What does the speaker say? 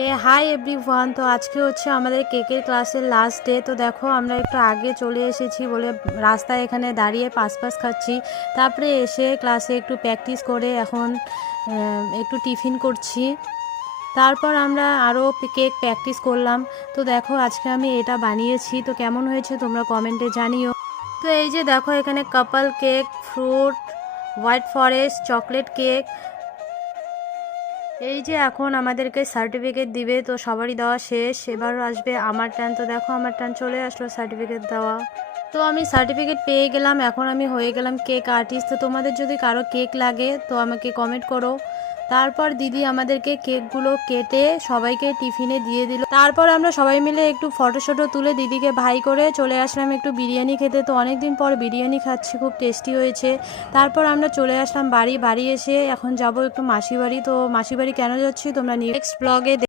হে hi everyone. তো আজকে হচ্ছে আমাদের কেকের ক্লাসের লাস্ট ডে। তো দেখো আমরা একটু আগে চলে এসেছি বলে রাস্তায় এখানে দাঁড়িয়ে পাস খাচ্ছি। তারপরে এসে ক্লাসে একটু প্র্যাকটিস করে এখন একটু টিফিন করছি। তারপর আমরা আরও কেক প্র্যাকটিস করলাম। তো দেখো আজকে আমি এটা বানিয়েছি, তো কেমন হয়েছে তোমরা কমেন্টে জানিও। তো এই যে দেখো এখানে couple cake, fruit, white forest, chocolate cake. এই যে এখন আমাদেরকে সার্টিফিকেট দিবে, তো সবারই দেওয়া শেষ, এবার আসবে আমার টান। তো দেখো আমার টান চলে আসলো সার্টিফিকেট দেওয়া। তো আমি সার্টিফিকেট পেয়ে গেলাম, এখন আমি হয়ে গেলাম কেক আর্টিস্ট। তো তোমাদের যদি কারো কেক লাগে তো আমাকে কমেন্ট করো। তারপর দিদি আমাদেরকে কেকগুলো কেটে সবাইকে টিফিনে দিয়ে দিল। তারপর আমরা সবাই মিলে একটু ফটো তুলে দিদিকে ভাই করে চলে আসলাম একটু বিরিয়ানি খেতে। তো অনেকদিন পর বিরিয়ানি খাচ্ছি, খুব টেস্টি হয়েছে। তারপর আমরা চলে আসলাম বাড়ি এসে এখন যাব একটু মাসি বাড়ি। তো মাসি বাড়ি কেন যাচ্ছি তোমরা নেক্সট ব্লগে